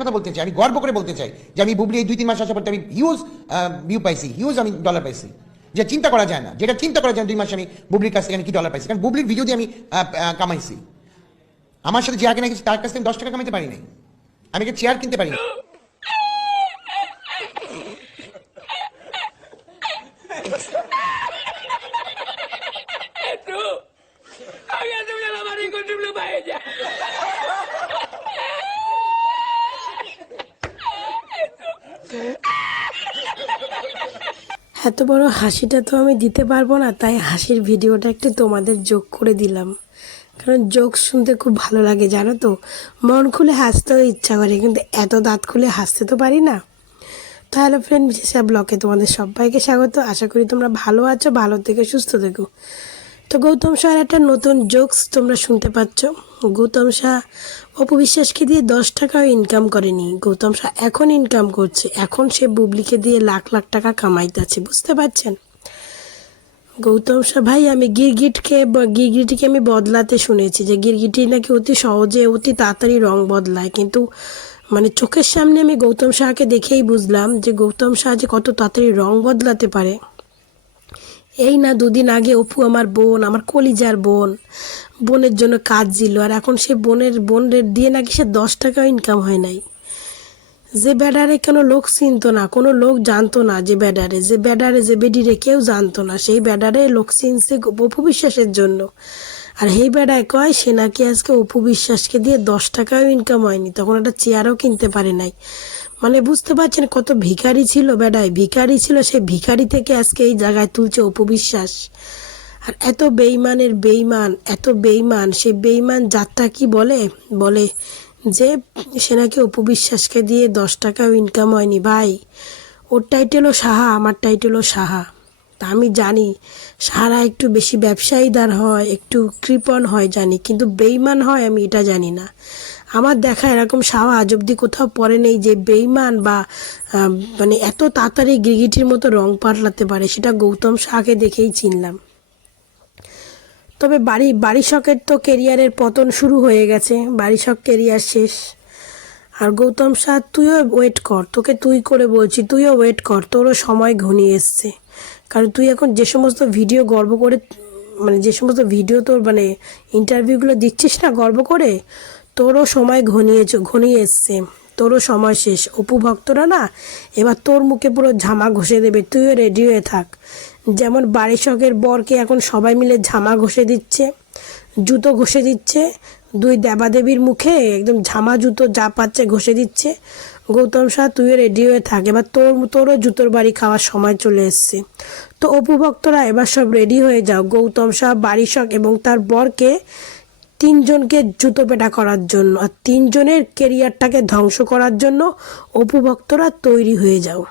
কথা বলতে চাই, আমি গর্ব করে বলতে চাই যে আমি বুবলি এই 2-3 মাস আসার পর আমি হিউজ ভিউ পাইছি, হিউজ আমি ডলার পাইছি, যে চিন্তা করা যায় না, যেটা চিন্তা করা যায় 2 মাসে আমি বুবলির কাছ থেকে আমি কি ডলার পাইছি, কারণ বুবলির ভিডিও দিয়ে আমি কামাইছি। আমার সাথে যে আগে নাকি তার কাছ থেকে 10 টাকা কামাইতে পারি নাই, আমি একটা চেয়ার কিনতে পারি না। এত বড় হাসিটা তো আমি দিতে পারবো না, তাই হাসির ভিডিওটা একটু তোমাদের যোগ করে দিলাম, কারণ যোগ শুনতে খুব ভালো লাগে জানো তো, মন খুলে হাসতেও ইচ্ছা করে, কিন্তু এত দাঁত খুলে হাসতে তো পারি না। তো হ্যালো ফ্রেন্ড, বিশেষা ব্লগে তোমাদের সবাইকে স্বাগত। আশা করি তোমরা ভালো আছো, ভালো থেকে সুস্থ থেকো। তো গৌতম শাহর একটা নতুন জোকস তোমরা শুনতে পাচ্ছ। গৌতম শাহ অপু বিশ্বাসকে দিয়ে 10 টাকাও ইনকাম করেনি, গৌতম শাহ এখন ইনকাম করছে, এখন সে বুবলিকে দিয়ে লাখ লাখ টাকা কামাইতেছে, বুঝতে পারছেন? গৌতম শাহ ভাই, আমি গিরগিটিকে আমি বদলাতে শুনেছি, যে গিরগিটি নাকি অতি সহজে অতি তাড়াতাড়ি রং বদলায়, কিন্তু মানে চোখের সামনে আমি গৌতম শাহকে দেখেই বুঝলাম যে গৌতম শাহ যে কত তাড়াতাড়ি রং বদলাতে পারে। এই না 2 দিন আগে অপু আমার বোন, আমার কলিজার বোনের জন্য কাজ দিল, আর এখন সে বোনের দিয়ে নাকি সে 10 টাকাও ইনকাম হয় নাই। যে ব্যাডারে কোনো লোক চিনতো না, কোনো লোক জানতো না, যে বেডিরে কেউ জানতো না, সেই ব্যাডারে লোক চিনছে অপু বিশ্বাসের জন্য। আর এই বেড়ায় কয় সে নাকি আজকে অপু বিশ্বাসকে দিয়ে 10 টাকাও ইনকাম হয়নি, তখন একটা চেয়ারও কিনতে পারে নাই। মানে বুঝতে পারছেন কত ভিখারি ছিল, বেড়ায় ভিখারি ছিল, সেই ভিখারি থেকে আজকে এই জায়গায় তুলছে অপু বিশ্বাস। আর এত বেইমানের বেইমান, এত বেইমান, সেই বেইমান জাতটা কি বলে যে সে নাকি অপু বিশ্বাসকে দিয়ে 10 টাকাও ইনকাম হয়নি। ভাই, ওর টাইটেলও সাহা, আমার টাইটেলও সাহা। তা আমি জানি সারা একটু বেশি ব্যবসায়ীদার হয়, একটু কৃপণ হয় জানি, কিন্তু বেইমান হয় আমি এটা জানি না। আমার দেখা এরকম সাহা আজ অব্দি কোথাও পড়ে নেই যে বেইমান বা মানে এত তাড়াতাড়ি গিরগিটির মতো রং পাল্টাতে পারে, সেটা গৌতম শাহকে দেখেই চিনলাম। তবে বাড়ি শখের তো কেরিয়ারের পতন শুরু হয়ে গেছে, বাড়ি শখ কেরিয়ার শেষ। আর গৌতম শাহ তুইও ওয়েট কর, তোকে তুই করে বলছি, তুইও ওয়েট কর, তোরও সময় ঘনিয়ে এসছে। কারণ তুই এখন যে সমস্ত ভিডিও গর্ব করে, মানে যে সমস্ত ভিডিও তোর মানে ইন্টারভিউগুলো দিচ্ছিস না গর্ব করে, তোরও সময় ঘনিয়ে এসছে, তোরও সময় শেষ। অপু ভক্তরা না এবার তোর মুখে পুরো ঝামা ঘষে দেবে, তুইও রেডি হয়ে থাক। যেমন বাড়ি শখের বরকে এখন সবাই মিলে ঝামা ঘষে দিচ্ছে, জুতো ঘষে দিচ্ছে, 2 দেবাদেবীর মুখে একদম ঝামা জুতো যা পাচ্ছে ঘষে দিচ্ছে। গৌতম শাহ তুইও রেডি হয়ে থাক, এবার তোরও জুতোর বাড়ি খাওয়ার সময় চলে এসছে। তো অপু ভক্তরা এবার সব রেডি হয়ে যাও, গৌতম শাহ, বাড়ি শখ এবং তার বরকে 3 জনকে জুতো পেটা করার জন্য, আর 3 জনের কেরিয়ারটাকে ধ্বংস করার জন্য অপু ভক্তরা তৈরি হয়ে যাও।